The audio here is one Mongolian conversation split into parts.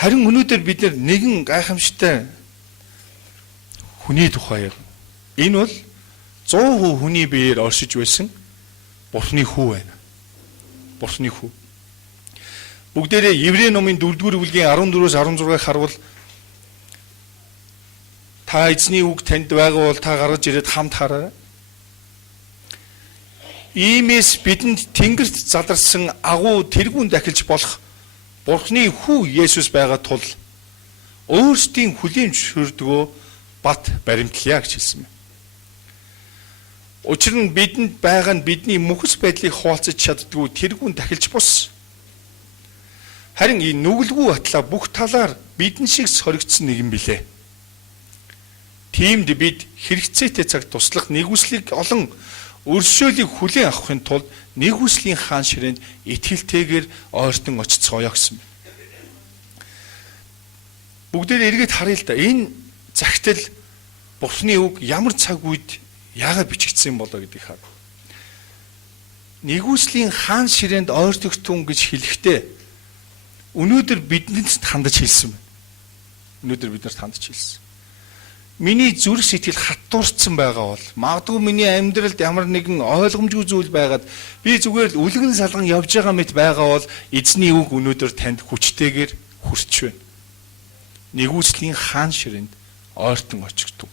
Харин өнөөдөр бид нэгэн гайхамшигтай хүний тухай ярив. Энэ бол 100% хүний биеэр оршиж байсан Бурхны хүү байна. Бурхны хүү. Бүгдээрээ Еврей номын 4-р бүлгийн 14-өөс 16-ыг харвал та эзний үг танд байгаа бол та гаргаж ирээд хамт хараарай. Иймээс бидэнд тэнгэрт задарсан агуу тэргүүн дахилж болох Бурхны хүү Есүс байгаа тул өөрсдийн хүлээн зөвшөөрдгөө бат баримтлая гэж хэлсэн байна. Учир нь бидэнд байгаа нь бидний мөхс байдлыг хуваалцаж чаддгүй тэргүүн дахилж бус. Харин энэ нүгэлгүй атлаа бүх талаар бидэн шиг соригдсон нэгэн билээ. Тиймд бид хэрэгцээтэй цаг туслах нэгүслийг олон өршөөлийг хүлээн авахын тулд нэгүслийн хаан ширээнд итгэлтэйгээр ойртон очицгоё гэсэн. Бүгдээр эргээд харъя л да. Энэ загтал Бурхны үг ямар цаг үед яагаад бичигдсэн болоо гэдгийг хар. Нэгүслийн хаан ширээнд ойртогтун гэж хэлэхдээ өнөөдөр биднэрт хандаж хэлсэн байна. Өнөөдөр биднэрт хандаж хэлсэн. Миний зүрх сэтгэл хаттуурсан байгаа бол магадгүй миний амьдралд ямар нэгэн ойлгомжгүй зүйл байгаад би зүгээр л үлгэн салган явж байгаа мэт байгаа бол эзний үг өнөөдөр танд хүчтэйгээр хүрч байна. Нэгүслийн хаан ширээнд ойртон очигдв.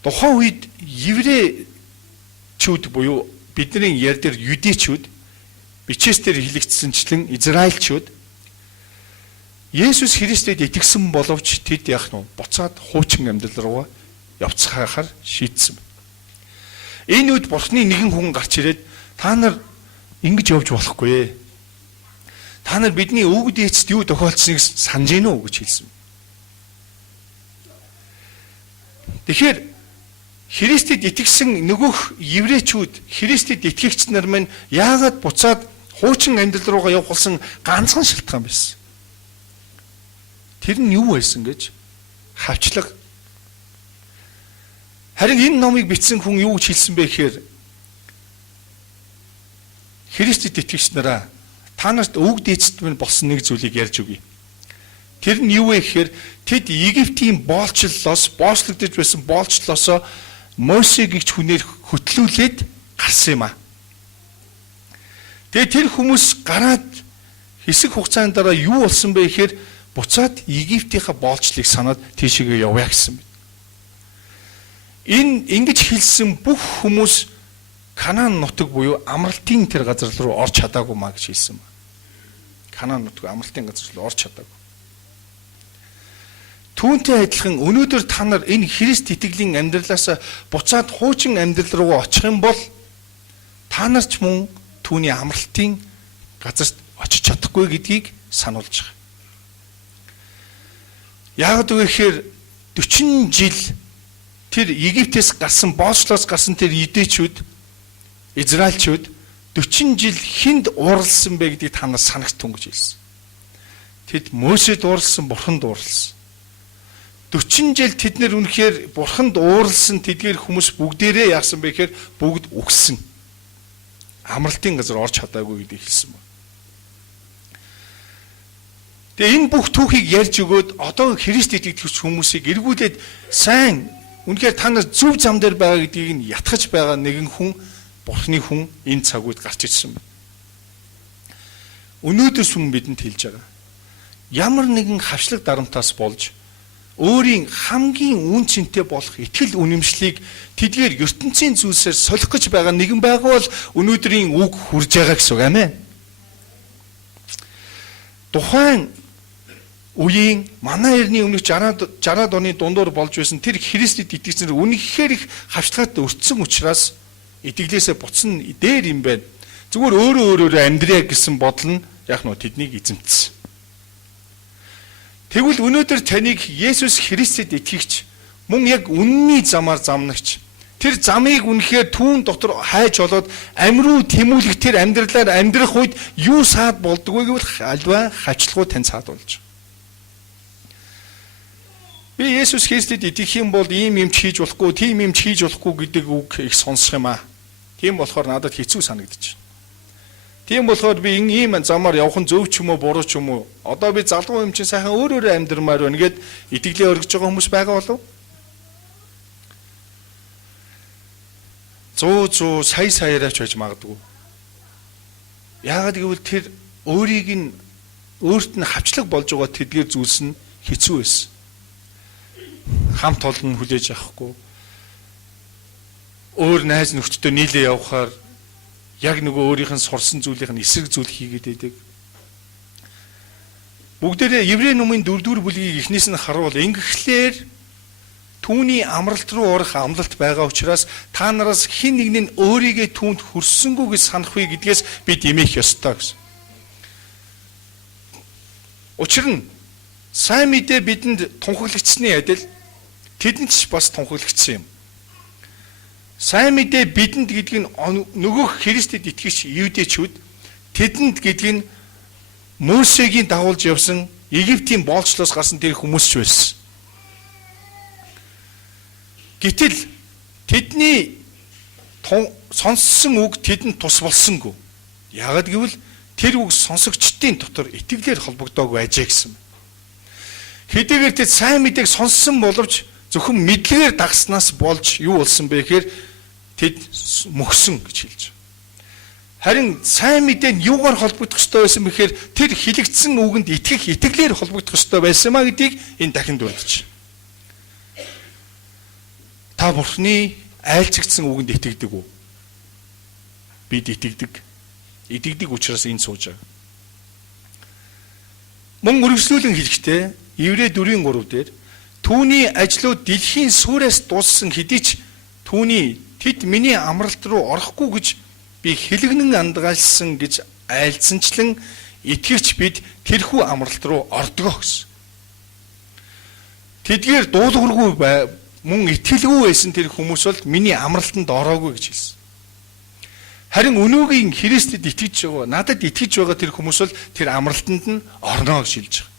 Тухайн үед еврейчүүд буюу бидний ярьдэр юдэчүүд бичээсээр хэлэгдсэнчлэн израильчүүд Есүс Христэд итгэсэн боловч тэд яах нь буцаад хуучин амьдрал руугаа явцгаахаар шийдсэн. Энэ үед Бурхны нэгэн хүн гарч ирээд та нар ингэж явж болохгүй ээ. Та нар бидний өвөг дээдсд юу тохиолдсныг санаж гинөө гэж хэлсэн. Тэгэхээр Христэд итгэсэн нөгөөх еврейчүүд Христэд итгэгч нар маань яагаад буцаад хуучин амьдрал руугаа явах болсон ганцхан шалтгаан байсан. Тэр нь юу байсан гэж хавчлаг. Харин энэ номыг бичсэн хүн юу гэж хэлсэн бэ гэхээр Христэд итгэгч нараа та нарт өвөг дээдсэд минь болсон нэг зүйлийг ярьж өгье. Тэр нь юу вэ гэхээр тэд Египтийн боолчлолоос боочлогдож байсан боолчлолоосоо Мосе гэгч хүнээр хөтлүүлээд гарсан юм аа. Тэгээ тэр хүмүүс гараад хэсэг хугацааны дараа юу болсон бэ гэхээр буцаад Египтийнхаа боолчлыг санаад тийшээгээ явъя гэсэн байна. Энэ ингэж хэлсэн бүх хүмүүс Канаан нутаг буюу амралтын тэр газар руу орж чадаагүй маа гэж хэлсэн байна. Канаан нутаг амралтын газар руу орж чадаагүй. Түүнтэй адилхан өнөөдөр та нар энэ Христ итгэлийн амьдралаас буцаад хуучин амьдрал руу очих юм бол та нар ч мөн түүний амралтын газарт очиж чадахгүй гэдгийг сануулж байгаа. Яагаад вэ гэхээр 40 жил тэр Египтээс гарсан боолчлоос гарсан тэр юдэчүүд израильчүүд 40 жил хүнд ууралсан бэ гэдгийг та нар санагтун гэж хэлсэн. Тэд Мосед ууралсан, Бурханд ууралсан. 40 жил тэд нэр үнэхээр Бурханд ууралсан тэдгээр хүмүүс бүгдээрээ яасан бэ гэхээр бүгд үгсэн. Амралтын газар орж чадаагүй гэдгийг хэлсэн байна. Тэгээ энэ бүх түүхийг ярьж өгөөд одоо Христ итгэж хүмүүсийг эргүүлээд сайн үнэхээр та нар зөв зам дээр байгаа гэдгийг нь ятгахж байгаа нэгэн хүн Бурхны хүн энэ цаг үед гарч ирсэн байна. Өнөөдөр сүм бидэнд хэлж байгаа. Ямар нэгэн хавшлаг дарамтаас болж өөрийн хамгийн үн цэнтэй болох итгэл үнэмшлийг тэдгээр ертөнцийн зүйлсээр солих гэж байгаа нэгэн байгаа бол өнөөдрийн үг хүрж байгаа гэсэн үг амин. Тухайн үеийн манай эртний өмнөх 60-аад оны дундуур болж байсан тэр Христэд итгэгчнэр үнэхээр их хавчлагад өртсөн учраас итгэлээсээ буцна дээр юм байна. Зүгээр өөрөө амьдраа гэсэн бодол нь яг нөө тэднийг эзэмтсэн. Тэгвэл өнөөдөр таныг Есүс Христэд итгэгч мөн яг үнний замаар замнагч тэр замыг үнэхээр түүн дотор хайж болоод амь руу тэмүүлэх тэр амьдралаар амьдрах үед юу саад болдгоо гэвэл альва хавчлагуу тань саад болж. Би Есүс Христэд итгэх юм бол ийм юм хийж болохгүй, тийм юм хийж болохгүй гэдэг үг их сонсох юм аа. Тийм болохоор надад хэцүү санагдаж байна. Тийм болохоор би ийм замаар явах нь зөв ч юм уу буруу ч юм уу. Одоо би залуу юм чинь сайхан өөрөөрөө амьдрмаар байна гэд итгэлээ өргөж байгаа хүмүүс байгаа болов? 100 сая-саяараач байж магадгүй. Яагаад гэвэл тэр өөрт нь хавчлаг болж байгаа тэдгээр зүйлс нь хэцүү байсан. Хамт олон хүлээж авахгүй. Өөр найз нөхдөдөө нийлээ явахаар яг нөгөө өөрийнх нь сурсан зүйлийнх нь эсрэг зүйл хийгээд байдаг. Бүгдээрээ Еврей номын 4-р бүлгийг эхнээс нь харуул ингэхлээр түүний амралт руу орох амлалт байгаа учраас та нараас хэн нэг нь өөрийгөө түүнд хүрсэнгүй гэж санахгүй гэдгээс бид эмээх ёстой гэсэн. Учир нь сайн мэдээ бидэнд тунхаглагдсны адил тэдэнд ч бас тунхаглагдсан юм. Сайн мэдээ бидэнд гэдэг нь нөгөө Христэд итгэж юудэчүүд тэдэнд гэдэг нь Мөсегийн дагуулж явсан Египтийн боолчлоос гарсан тэр хүмүүс ч байсан. Гэтэл тэдний сонссон үг тэдэнд тус болсонгүй. Яагад гэвэл тэр үг сонсогчдын дотор итгэлээр холбогдоогүй ажээ гэсэн. Хэдийгээр тэд сайн мэдээг сонссон боловч зөвхөн мэдлэгээр дагснаас болж юу болсон бэ гэхээр тэд мөхсөн гэж хэлж байна. Харин сайн мэдээ нь юугаар холбогдох ёстой байсан бэхээр тэр хэлэгдсэн үгэнд итгэх итгэлээр холбогдох ёстой байсан маа гэдгийг энэ дахин дурдж. Та Бурхны айлчигдсан үгэнд итгэдэг үү? Бид итгэдэг. Итгэдэг учраас энэ сууж байгаа. Мөн үргэлжлүүлэн хэлэхдээ Еврей 4:3 дээр түүний ажлууд дэлхийн сүрээс дууссан хэдий ч тэд миний амралт руу орохгүй гэж би хэлэгнэн андгаалсан гэж айлцсанчлан итгэвч бид тэрхүү амралт руу ордгоо гэсэн. Тэдгээр дуулуургүй мөн итгэлгүй байсан тэр хүмүүс бол миний амралтанд ороогүй гэж хэлсэн. Харин өнөөгийн Христэд итгэж байгаа, надад итгэж байгаа тэр хүмүүс бол тэр амралтанд нь орно гэж хэлж байгаа.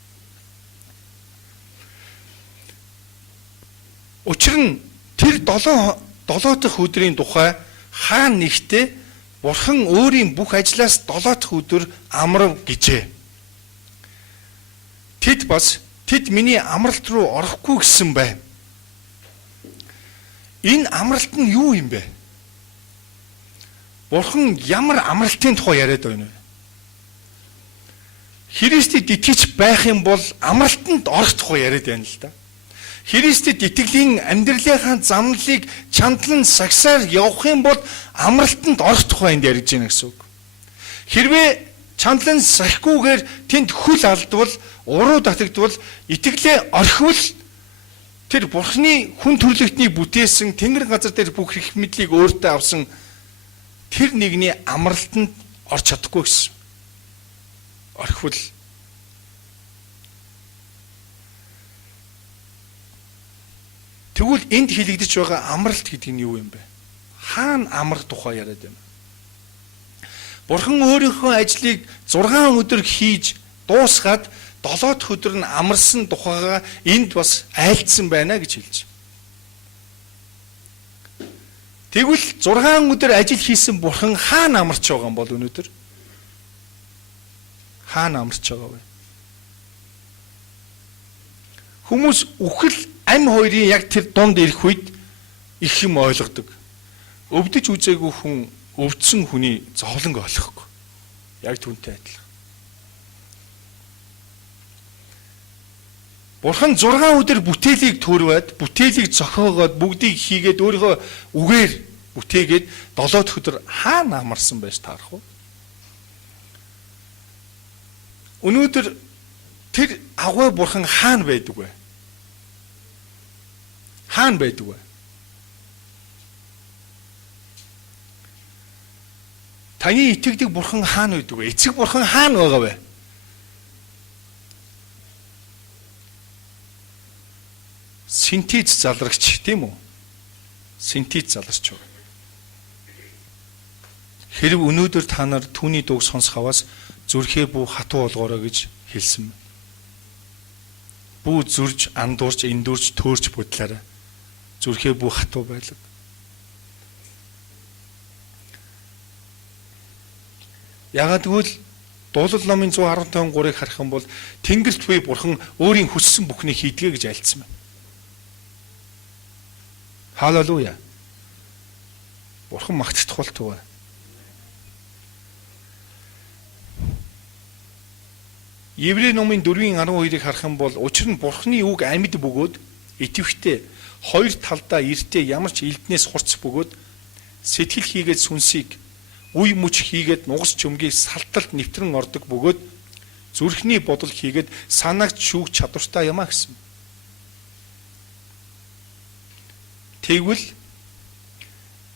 Учир нь тэр 7 дахь өдрийн тухай хаан нэгтээ Бурхан өөрийн бүх ажлаас 7 дахь өдөр амрав гэжээ. Тэд миний амралт руу орохгүй гэсэн байна. Энэ амралт нь юу юм бэ? Бурхан ямар амралтын тухай яриад байна вэ? Христэд итгэж байх юм бол амралтанд орох тухай яриад байна л да. Христэд итгэлийн амьдралынхаа замналыг чандлан сагсаар явах юм бол амралтанд орох тухай энд ярьж байна гэсэн үг. Хэрвээ чандлан сахихгүйгээр тэнд хөл алдвал, уруу татагдвал, итгэлээ орхивол тэр Бурхны хүн төрлөختний бүтээсэн Тэнгэр газар дээр бүх их мэдлийг өөртөө авсан тэр нэгний амралтанд орч чадахгүй гэсэн. Орхивол тэгвэл энд хэлэгдэж байгаа амралт гэдэг нь юу юм бэ? Хаана амрах тухай яриад байна? Бурхан өөрийнхөө ажлыг 6 өдөр хийж дуусгаад 7 дахь өдөр нь амарсан тухайга энд бас айлдсан байна гэж хэлж. Тэгвэл 6 өдөр ажил хийсэн Бурхан хаана амарч байгаа юм бол өнөөдөр? Хаана амарч байгаа вэ? Хүмүүс үхэл ам хоёрын яг тэр дунд ирэх үед их юм ойлгодог. Өвдөж үзээгүй хүн өвдсөн хүний зовлон ойлгохгүй. Яг түүнтэй адилхан. Бурхан 6 өдөр бүтээлийг төрвөөд, бүтээлийг зохиогоод, бүгдийг хийгээд өөрийнхөө үгээр бүтээгээд 7 дахь өдөр хаана амарсан байж таарах вэ? Өнөөдөр тэр агуу Бурхан хаана байдаг вэ? Хаана байдаг вэ? Таны итгэдэг Бурхан хаана байдаг вэ? Эцэг Бурхан хаана байгаа вэ? Синтез залрагч тийм үү? Синтез залрагч байна. Хэрв өнөөдөр та нар түүний дууг сонсох аваас зүрхээ бүү хатуу болгоорой гэж хэлсэн. Бүү зүрж, андуурч, эндүрч, төөрч бодлаарай. Зүрхээ бүү хатуу байлаг. Ягаад гэвэл Дуулал номын 115:3-ыг харах юм бол Тэнгэрт буй Бурхан өөрийн хүссэн бүхнийг хийдгээ гэж айлцсан байна. Халелуя. Бурхан магтагдах болтугай. Еврей номын 4:12-ыг харах юм бол учир нь Бурханы үг амьд бөгөөд итгэвчтэй хоёр талдаа эртээ ямар ч элднээс хурц бөгөөд сэтгэл хийгээд сүнсийг үе мөч хийгээд нугас чөмгийг салталт нэвтрэн ордог бөгөөд зүрхний бодол хийгээд санаагч шүүх чадвартай юмаа гэсэн. Тэгвэл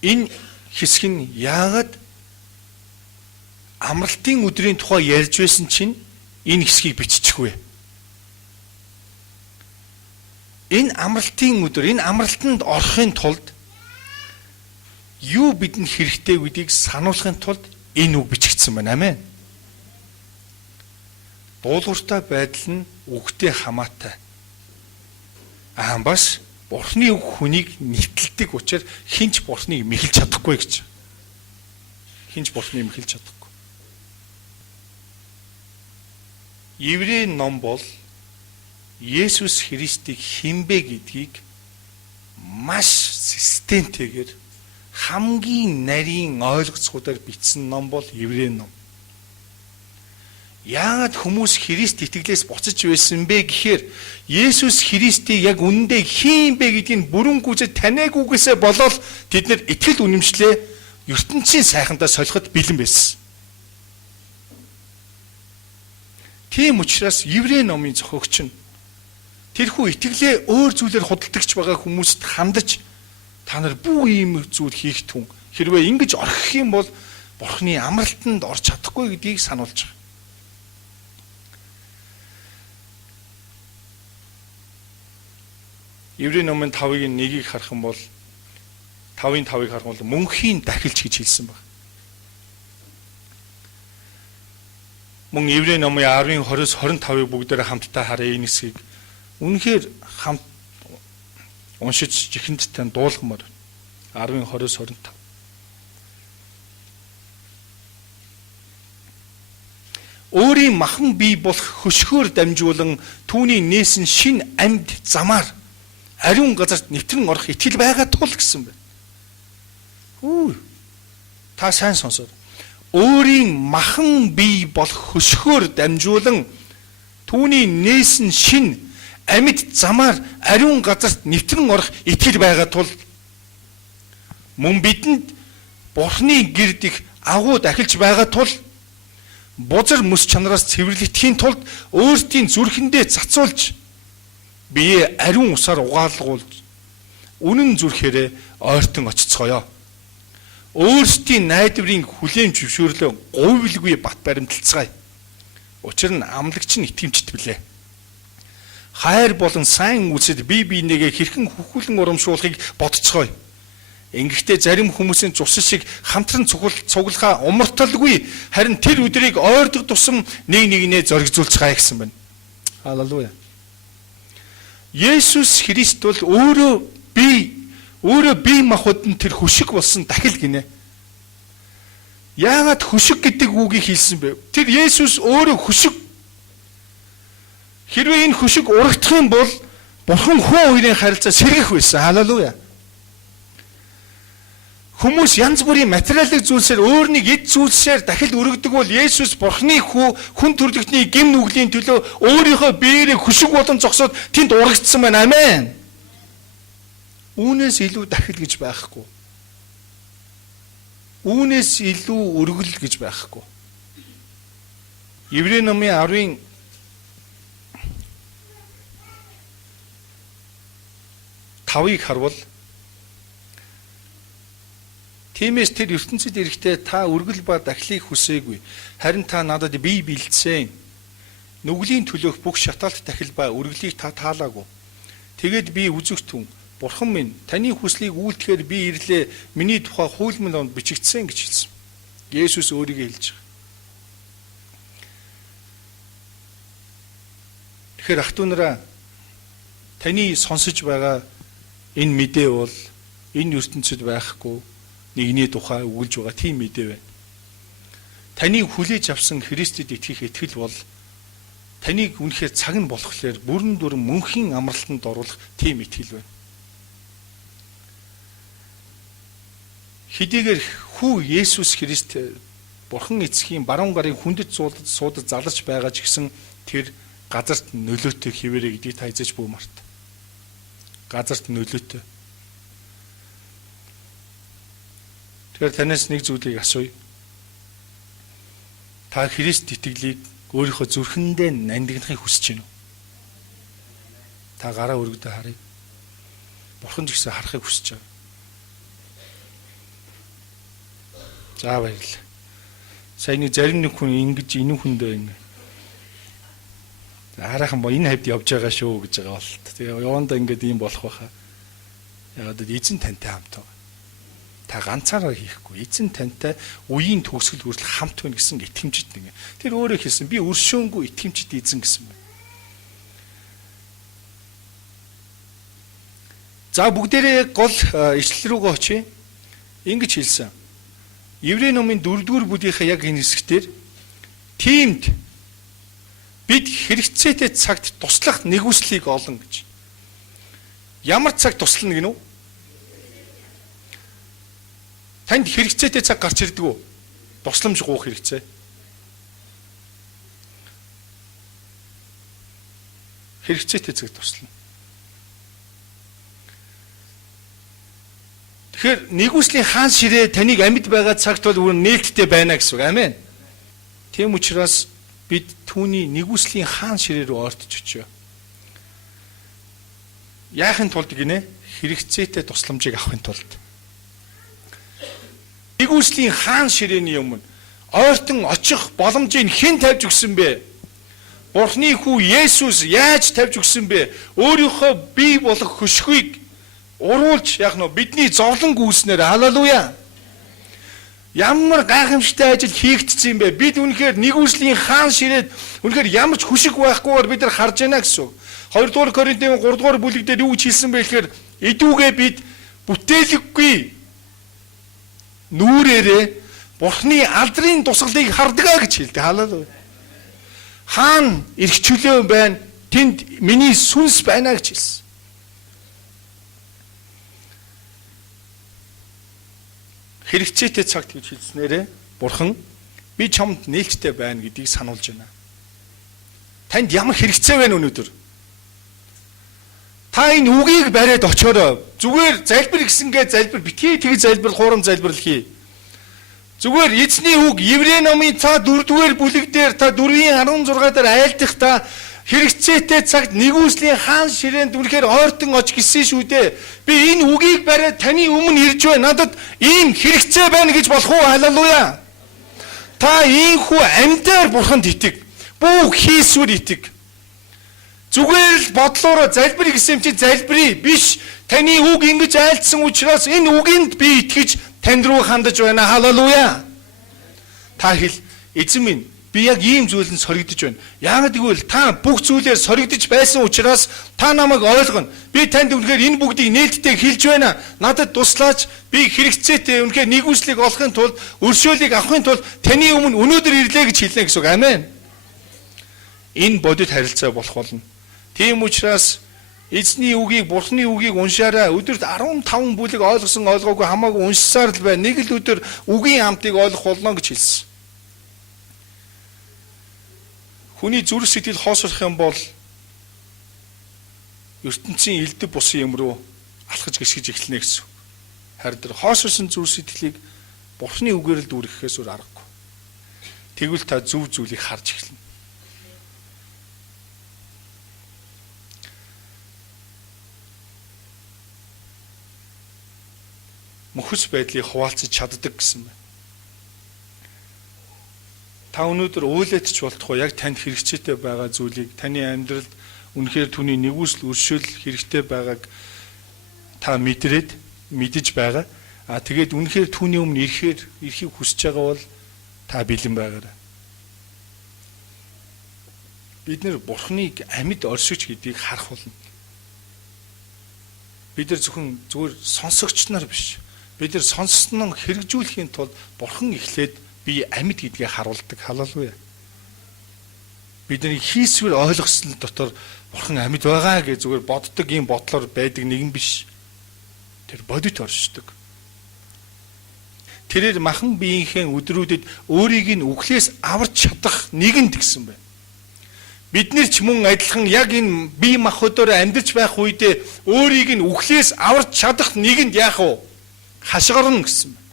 энэ хэсэг нь яагаад амралтын өдрийн тухай ярьж байсан чинь энэ хэсгийг биччих вэ? Энэ амралтын өдөр, энэ амралтанд орохын тулд юу бидэнд хэрэгтэй гэдгийг сануулахын тулд энэ үг бичигдсэн байна. Амен. Дуулууртай байдал нь үгтэй хамаатай. Бас Бурхны үг хүнийг нэвтэлдэг учраас хинч Бурхныг мэхэлж чадахгүй гэж. Хинч Бурхныг мэхэлж чадахгүй. Еврей ном бол Есүс Христийг хинбэ гэдгийг маш системтэйгээр хамгийн нарийн ойлгоцгуудаар бичсэн ном бол Еврей ном. Яагаад хүмүүс Христ итгэлээс буцаж байсан бэ гэхээр Есүс Христийг яг үнэндээ хин бэ гэдгийг бүрэн гүйцэд таниагүйгээсээ болоод тэд нар итгэл үнэмшлээ ертөнцийн сайхандаа солиход бэлэн байсан. Тийм учраас Еврей номын зохиогч нь тэрхүү итгэлээ өөр зүйлээр худалдагч байгаа хүмүүст хандаж та нар бүх ийм зүйл хийх түн хэрвээ ингэж орхих юм бол Бурхны амралтанд орж чадахгүй гэдгийг сануулж байгаа. Еврей номын 5:1-ийг харах юм бол 5:5-ыг харах бол мөнхийн дахилж гэж хэлсэн байна. Мөн Еврей номын 10:20-25-ыг бүгдээрээ хамтдаа харъя энэ хэсгийг. Үнэхээр хамт уншиж чихэнд тань дуулгамаар 10:20-25. Өөрийн махан бий болох хөшгөөр дамжуулан түүний нээсэн шин амьд замаар ариун газарт нэвтрэн орох итгэл байгаа тул гэсэн байна. Та сайн сонсоод. Өөрийн махан бий болох хөшгөөр дамжуулан түүний нээсэн шин амьд замаар ариун газарт нэвтрэн орох итгэл байгаа тул мөн бидэнд Бурхны гэрд их агуу дахилж байгаа тул бузар мэс чанараас цэвэрлэтгэхийн тулд өөртөө зүрхэндээ цацуулж бие ариун усаар угаалгуулж үнэн зүрхээрээ ойртон очицгоё. Өөрсдийн найдварыг хүлээн зөвшөөрлөө говьлгүй бат баримталцгаая. Учир нь амлагч нь итгэмжт билээ. Хайр болон сайн үйлсэд бие биенийгээ хэрхэн хүхүүлэн урамшуулахыг бодцгоё. Ингэхдээ зарим хүмүүсийн цус шиг хамтран цуглахаа умарталгүй харин тэр өдрийг ойрдог тусам нэг нэгнээ зоригзуулцгаая гэсэн байна. Халелуя. Есүс Христ бол өөрөө бие махбодын тэр хөшиг болсон дахил гинэ. Яагаад хөшиг гэдэг үгийг хэлсэн бэ? Тэр Есүс өөрөө хөшиг. Хэрвээ энэ хөшиг урагдах юм бол Бурхан хүн хоёрын харилцаа сэргэх байсан. Халелуя. Хүмүүс янз бүрийн материалын зүйлсээр өөрнийг эд зүйлсээр дахил өргөдөг бол Есүс Бурхны хүн төрлөختний гэм нүглийн төлөө өөрийнхөө биеэрээ хөшиг болон зогсоод тэнд урагдсан байна. Амен. Үүнээс илүү дахил гэж байхгүй. Үүнээс илүү өргөл гэж байхгүй. Еврей номын 10-ын 5-ыг харвал тиймээс тэр ертөнцид ирэхдээ та өргөл ба дахлыг хүсээгүй. Харин та надад бие бэлдсэн. Нүглийн төлөөх бүх шатаалт дахил ба өргөлийг та таалаагүй. Тэгэд би үзэгтэн Бурхан минь таны хүслийг үйлдэхээр би ирлээ. Миний тухай хууль мөн бичигдсэн гэж хэлсэн. Есүс өөрийгөө хэлж байгаа. Тэгэхээр ах トゥ нараа таны сонсож байгаа энэ мэдээ бол энэ ертөнцид байхгүй нэгний тухай өгүүлж байгаа тийм мэдээ байна. Таныг хүлээж авсан Христэд итгэх итгэл бол таныг үнэхээр цаг нь болохлээр бүрэн дүрэн мөнхийн амралтанд оруулах тийм итгэл байна. Хэдийгээр хүү Есүс Христ Бурхан эцгийн баруун гарын хүндэт суудад заларч байгаа ч гэсэн тэр газарт нөлөөтэй хിവэрэ гэдгийг та эзэж бүү март. Газарт нөлөөтэй. Тэгэхээр танаас нэг зүйлийг асууя. Та Христ итгэлийг өөрийнхөө зүрхэндээ нандинахыг хүсэж байна уу? Та гараа өргөдөө харъя. Бурхан ч гэсэн харахыг хүсэж байгаа. За баярлалаа. Сайн нэг зарим нэг хүн ингэж инэн хүндээ ингэ. Хараахан бо энэ хавьд явж байгаа шүү гэж байгаа бол. Тэгээ явандаа ингэж ийм болох байхаа. Ягаад гэвэл эзэн тантай хамт байгаа. Та ганцаараа хийхгүй. Эзэн тантай үеийн төгсгөл хүртэл хамт байна гэсэн итгэмжит нэг. Тэр өөрөө хэлсэн би өршөөнгүй итгэмжит эзэн гэсэн байна. За бүгдээрээ гол ишлэл рүүгээ очие. Ингэж хэлсэн. Еврей номын 4-р бүлгийнхаа яг энэ хэсгээр тиймд бид хэрэгцээтэй цагт туслах нэгүслийг олно гэж. Ямар цаг туслана гинэ үү? Танд хэрэгцээтэй цаг гарч ирдэг үү? Тусламж гуйх хэрэгцээ. Хэрэгцээтэй цаг туслана. Тэгэхээр нэгүслийн хаан ширээ таныг амьд байгаа цагт бол бүр нээлттэй байна гэсэн үг. Амен. Тийм учраас бид түүний нэгүслийн хаан ширээ рүү ортож очив. Яахын тулд гинэ? Хэрэгцээтэй тусламжийг авахын тулд. Нэгүслийн хаан ширээний өмнө ойртон очих боломжийг хэн тавьж өгсөн бэ? Бурхны хүү Есүс яаж тавьж өгсөн бэ? Өөрийнхөө бие болох хөшгүйг уруулж яг нь бидний зовлон гүйснээр халелуя. Ямар гайхамшигтай ажил хийгдсэн юм бэ? Бид үнэхээр нэгүслийн хаан ширээд үнэхээр ямар ч хүшиг байхгүйгээр бид нар харж байна гэсэн үг. 2-р Коринтын 3-р бүлэг дээр юу хэлсэн бэ гэхээр идүүгээ бид бүтээлэггүй нүрээрээ Бурхны алдрын тусгалыг хардгаа гэж хэлдэг. Халелуя. Хаан ирэх чөлөө байна. Тэнд миний сүнс байна гэж хэлсэн. Хэрэгцээтэй цагт гэж хэлснээрээ Бурхан би чамд нээлттэй байна гэдгийг сануулж байна. Танд ямар хэрэгцээ байна өнөөдөр? Та энэ үгийг бариад очоорой. Зүгээр залбир гэсэнгээ залбир битгий тэг залбир хуурам залбирал хий. Зүгээр эзний үг Еврей номын та 4-р бүлэг дээр та 4:16 дээр айлдах та хэрэгцээтэй цагт нэгүслийн хаан ширээнд үнэхээр ойртон оч гисэн шүү дээ. Би энэ үгийг бариад таны өмнө ирж байна. Надад ийм хэрэгцээ байна гэж болох уу? Халелуя. Та ийхүү амьдаар Бурханд итэг. Бүх хийсвэр итэг. Зүгээр л бодлоороо залбир гэсэн юм чи залбирий. Биш. Таны үг ингэж айлдсан учраас энэ үгэнд би итгэж танд руу хандаж байна. Халелуя. Та хэл эзэн минь би яг ийм зүйлэнд соригдож байна. Яагаад гэвэл та бүх зүйлээр соригдож байсан учраас та намайг ойлгоно. Би танд үнэхээр энэ бүгдийг нээлттэй хэлж байна. Надад туслаач. Би хэрэгцээтэй үнэхээр нэгүслийг олохын тулд, өршөөлийг авахын тулд таны өмнө өнөөдөр ирлээ гэж хэлнэ гэсэн үг. Амен. Энэ бодит харилцаа болох болно. Тийм учраас эзний үгийг, Бурхны үгийг уншаарай. Өдөрт 15 бүлэг ойлгосон ойлгоогүй хамаагүй уншсаар л бай. Нэг л өдөр үгийн амтыг ойлгох болно гэж хэлсэн. Хүний зүрх сэтгэл хоосрох юм бол ертөнцийн элдв бусын юм руу алхаж гисгэж эхэлнэ гэсэн. Харин тэр хоосрсон зүрх сэтгэлийг Бурхны үгээр л дүүрэхээс өөр аргагүй. Тэгвэл та зөв зүйлийг харж эхэлнэ. Мөхөс байдлыг хуваалцаж чаддаг гэсэн байна. Та өнөөдөр уйлаач болтугай яг танд хэрэгцээтэй байгаа зүйлийг таны амьдралд үнэхээр түүний нэгүсэл өршөөл хэрэгтэй байгааг та мэдэж байгаа. Тэгээд үнэхээр түүний өмнө ирэхийг хүсэж байгаа бол та бэлэн байгаарай. Бид нэр Бурхныг амьд оршигч гэдгийг харах болно. Бид нар зүгээр сонсогч нар биш. Бид нар сонссноо хэрэгжүүлэхийн тулд Бурхан эхлээд би амьд гэдгийг харуулдаг. Халелуя. Бидний хийсвэр ойлгоснол дотор бурхан амьд байгаа гэж зүгээр боддог ийм бодлоор байдаг нэгэн биш. Тэр бодит оршдог. Тэрээр махан биеийнхэн өдрүүдэд өөрийг нь үхлээс аварч чадах нэгэн гэсэн байна. Бид нар ч мөн адилхан яг энэ бие махбодоор амьдарч байх үедээ өөрийг нь үхлээс аварч чадах нэгэнд яах вэ? Хашгирна гэсэн байна.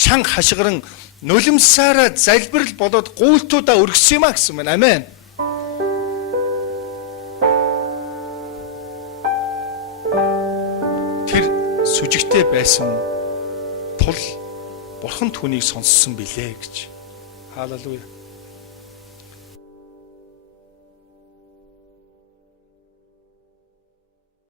Чанга хашгиран нулимсаараа залбирал болоод гуйлтуудаа өргөсөн юм а гэсэн байна. Амен. Тэр сүжигтэй байсан тул бурхан түүнийг сонссон билээ гэж. Халелуя.